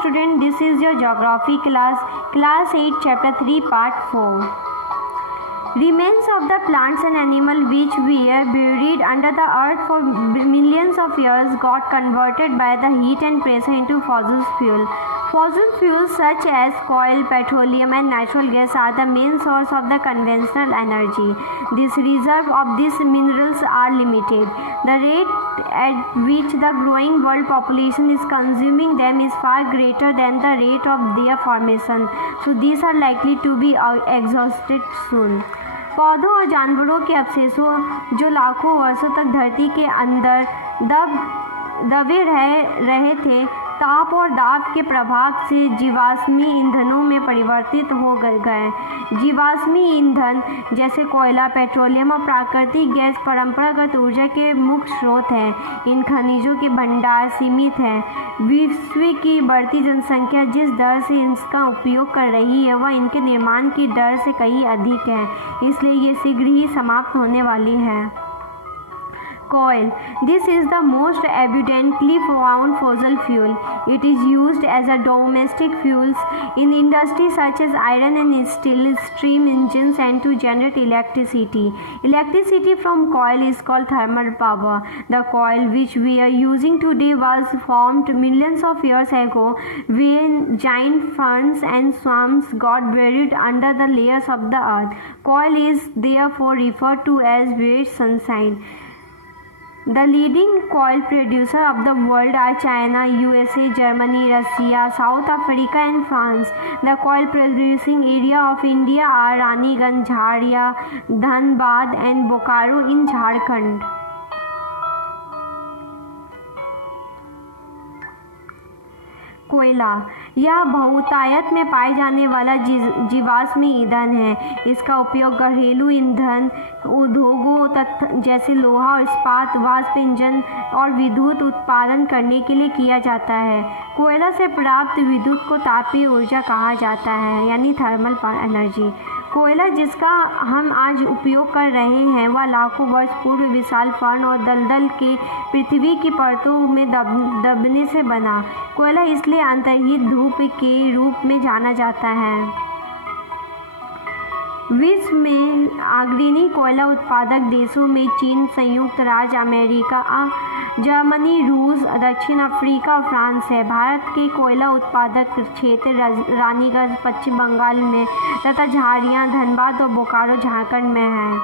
student, this is your geography class 8 chapter 3 part 4. Remains of the plants and animals which were buried under the earth for millions of years got converted by the heat and pressure into fossil fuel. Fossil fuels such as coal, petroleum and natural gas are the main source of the conventional energy. This reserve of these minerals are limited. The rate at which the growing world population is consuming them is far greater than the rate of their formation. So these are likely to be exhausted soon. पौधों और जानवरों के अवशेषों जो लाखों वर्षों तक धरती के अंदर दबे रहे थे, ताप और दाब के प्रभाव से जीवाश्मी ईंधनों में परिवर्तित हो गए। जीवाश्मी ईंधन जैसे कोयला, पेट्रोलियम और प्राकृतिक गैस परंपरागत ऊर्जा के मुख्य स्रोत हैं। इन खनिजों के भंडार सीमित हैं। विश्व की बढ़ती जनसंख्या जिस दर से इसका उपयोग कर रही है वह इनके निर्माण की दर से कहीं अधिक है, इसलिए ये शीघ्र ही समाप्त होने वाली है। Coal. This is the most abundantly found fossil fuel. It is used as a domestic fuel in industries such as iron and steel, steam engines, and to generate electricity. Electricity from coal is called thermal power. The coal which we are using today was formed millions of years ago when giant ferns and swamps got buried under the layers of the earth. Coal is therefore referred to as red sunshine. The leading coal producer of the world are China, USA, Germany, Russia, South Africa and France. The coal producing area of India are Raniganj, Jharia, Dhanbad and Bokaro in Jharkhand. कोयला यह बहुतायत में पाए जाने वाला जीवाश्मी ईंधन है। इसका उपयोग घरेलू ईंधन उद्योगों जैसे लोहा और इस्पात, वाष्प इंजन और विद्युत उत्पादन करने के लिए किया जाता है। कोयला से प्राप्त विद्युत को तापीय ऊर्जा कहा जाता है, यानी थर्मल एनर्जी। कोयला जिसका हम आज उपयोग कर रहे हैं वह लाखों वर्ष पूर्व विशाल फर्न और दलदल के पृथ्वी की परतों में दबने से बना। कोयला इसलिए अंतर्निहित धूप के रूप में जाना जाता है। विश्व में अग्रणी कोयला उत्पादक देशों में चीन, संयुक्त राज्य अमेरिका, जर्मनी, रूस, दक्षिण अफ्रीका और फ्रांस है। भारत के कोयला उत्पादक क्षेत्र रानीगंज पश्चिम बंगाल में तथा झारिया, धनबाद और बोकारो झारखंड में है।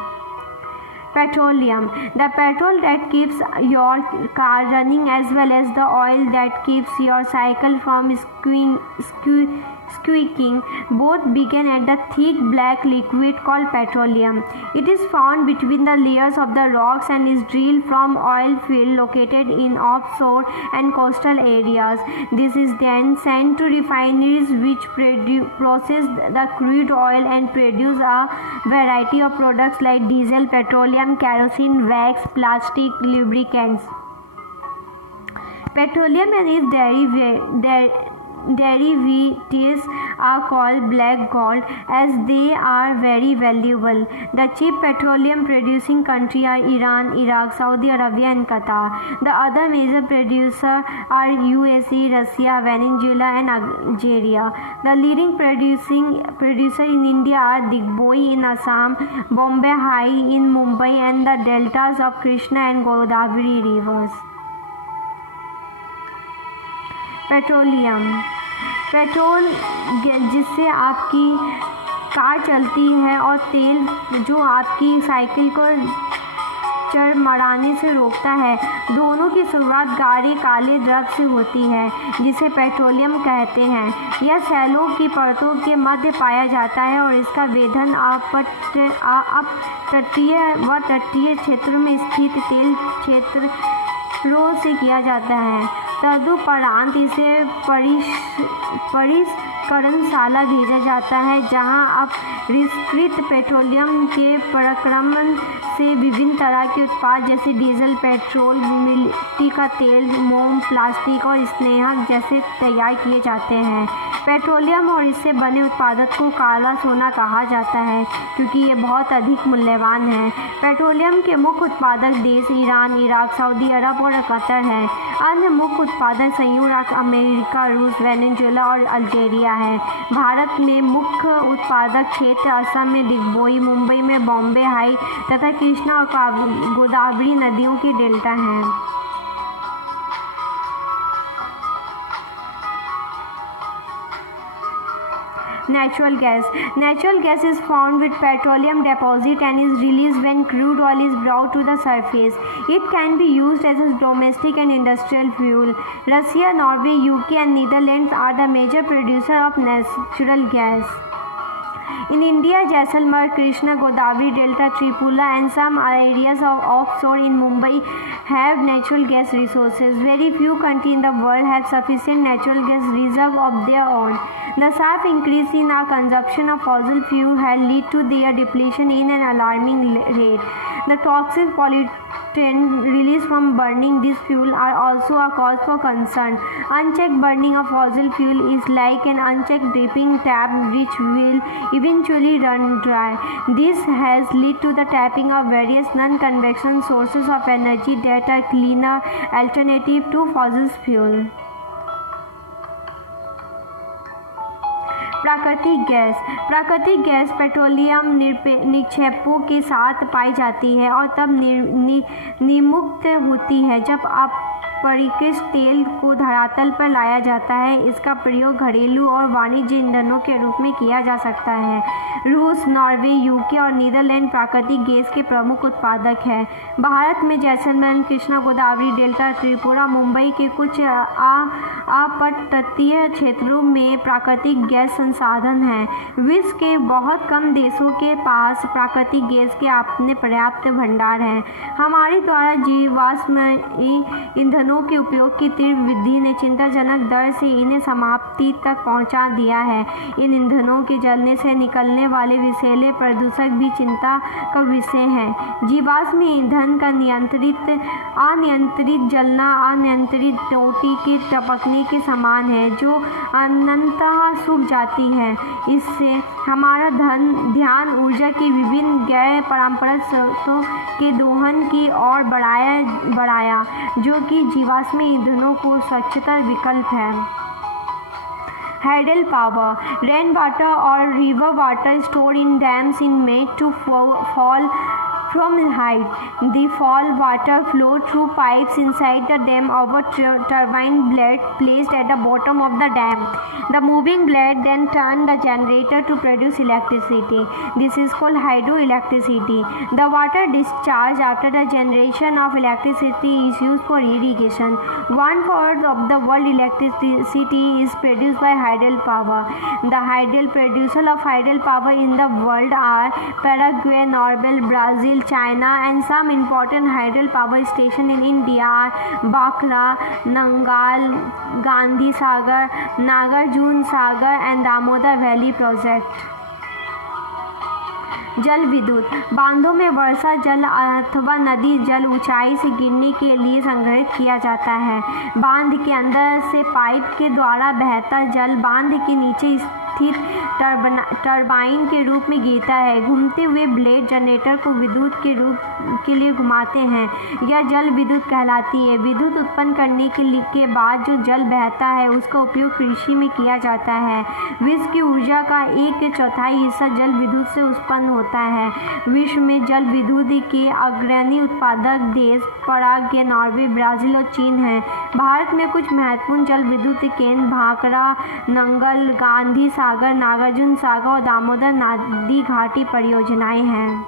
Petroleum. The petrol that keeps your car running as well as the oil that keeps your cycle from squeaking both begin at the thick black liquid called petroleum. It is found between the layers of the rocks and is drilled from oil field located in offshore and coastal areas. This is then sent to refineries which process the crude oil and produce a variety of products like diesel, petroleum, kerosene, wax, plastic, lubricants. Petroleum and its derivatives are called black gold as they are very valuable. The cheap petroleum producing countries are Iran, Iraq, Saudi Arabia and Qatar. The other major producers are USA, Russia, Venezuela and Algeria. The leading producer in India are Digboi in Assam, Bombay High in Mumbai and the deltas of Krishna and Godavari rivers. Petrol जिससे आपकी car चलती है और तेल जो आपकी cycle को चरमराने से रोकता है। दोनों की शुरुआत गाढ़े काले द्रव से होती है जिसे पेट्रोलियम कहते हैं। यह सैलों की परतों के मध्य पाया जाता है और इसका वेधन तटीय क्षेत्रों में स्थित तेल क्षेत्रों से किया जाता है। तदुपरांत इसे परिष्करणशाला भेजा जाता है जहां अपरिष्कृत पेट्रोलियम के प्रक्रमण से विभिन्न तरह के उत्पाद जैसे डीजल, पेट्रोल, मिट्टी का तेल, मोम, प्लास्टिक और स्नेहक जैसे तैयार किए जाते हैं। पेट्रोलियम और इससे बने उत्पादों को काला सोना कहा जाता है क्योंकि ये बहुत अधिक मूल्यवान है। पेट्रोलियम के मुख्य उत्पादक देश ईरान, इराक, सऊदी अरब और कतर हैं। अन्य मुख्य उत्पादक संयुक्त राज्य अमेरिका, रूस, वेनेजुएला और अल्जीरिया है। भारत में मुख्य उत्पादक क्षेत्र असम में डिगबोई, मुंबई में बॉम्बे हाई तथा कृष्णा और गोदावरी नदियों के डेल्टा हैं। Natural gas is formed with petroleum deposit and is released when crude oil is brought to the surface. It can be used as a domestic and industrial fuel. Russia, Norway, UK and Netherlands are the major producers of natural gas. In India, Jaisalmer, Krishna, Godavari Delta, Tripura and some areas of offshore in Mumbai have natural gas resources. Very few countries in the world have sufficient natural gas reserve of their own. The sharp increase in our consumption of fossil fuel has led to their depletion in an alarming rate. The toxic pollutants released from burning this fuel are also a cause for concern. Unchecked burning of fossil fuel is like an unchecked dripping tap which will eventually run dry. This has led to the tapping of various non-conventional sources of energy that are cleaner alternative to fossil fuel. प्राकृतिक gas petroleum निक्षेपों के साथ पाई जाती है और तब निर्मुक्त होती है जब अपरिष्कृत तेल को धरातल पर लाया जाता है। इसका प्रयोग घरेलू और वाणिज्य ईंधनों के रूप में किया जा सकता है। रूस, नॉर्वे, यूके और नीदरलैंड प्राकृतिक गैस के प्रमुख उत्पादक हैं। भारत में जैसलमेर, कृष्णा, गोदावरी डेल्टा, त्रिपुरा, मुंबई के कुछ अपतटीय क्षेत्रों में प्राकृतिक गैस संसाधन हैं। विश्व के बहुत कम देशों के पास प्राकृतिक गैस के अपने पर्याप्त भंडार हैं। हमारे द्वारा जीवाश्म ईंधनों के उपयोग की तीव्र वृद्धि ने चिंताजनक दर से इन्हें समाप्ति तक पहुंचा दिया है। इन ईंधनों के जलने से निकलने वाले विषैले प्रदूषक भी चिंता का विषय हैं। जीवाश्म ईंधन का अनियंत्रित जलना अनियंत्रित टोटी के टपकने के समान है जो अनंततः सूख जाती है। इससे हमारा ध्यान ऊर्जा की विभिन्न गैर पारंपरिक स्रोतों के दोहन की ओर बढ़ाया जो कि जीवाश्म ईंधनों को स्वच्छतर विकल्प है। Hydel power, rainwater or river water stored in dams is made to fall from height. The fall water flow through pipes inside the dam over turbine blade placed at the bottom of the dam. The moving blade then turn the generator to produce electricity. This is called hydroelectricity. The water discharged after the generation of electricity is used for irrigation. 1/4 of the world electricity is produced by hydel power. The hydel producers of hydel power in the world are Paraguay, Norway, Brazil, China, and some important hydel power stations in India are Bakra, Nangal, Gandhi Sagar, Nagarjuna Sagar, and Damodar Valley project. जल विद्युत बांधों में वर्षा जल अथवा नदी जल ऊंचाई से गिरने के लिए संग्रहित किया जाता है। बांध के अंदर से पाइप के द्वारा बहता जल बांध के नीचे स्थित टरबाइन के रूप में गिरता है। घूमते हुए ब्लेड जनरेटर को विद्युत के लिए घुमाते हैं। यह जल विद्युत कहलाती है। विद्युत उत्पन्न करने के बाद जो जल बहता है उसका उपयोग कृषि में किया जाता है। विश्व की ऊर्जा का 1/4 हिस्सा जल विद्युत से उत्पन्न होता है। विश्व में जल विद्युत के अग्रणी उत्पादक देश पराग्वे, नॉर्वे, ब्राजील और चीन हैं। भारत में कुछ महत्वपूर्ण जल विद्युत केंद्र भाखड़ा, नंगल, गांधी सागर, नागार्जुन सागर और दामोदर नदी घाटी परियोजनाएं हैं।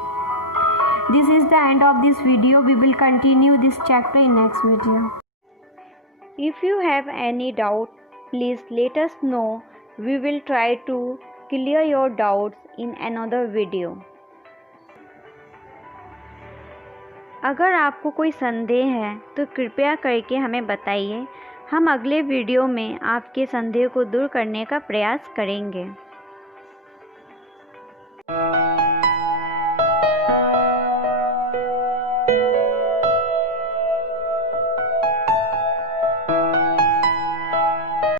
This is the end of this video. We will continue this chapter in next video. If you have any doubt, please let us know. We will try to clear your doubts in another video. अगर आपको कोई संदेह है तो कृपया करके हमें बताइए। हम अगले वीडियो में आपके संदेह को दूर करने का प्रयास करेंगे।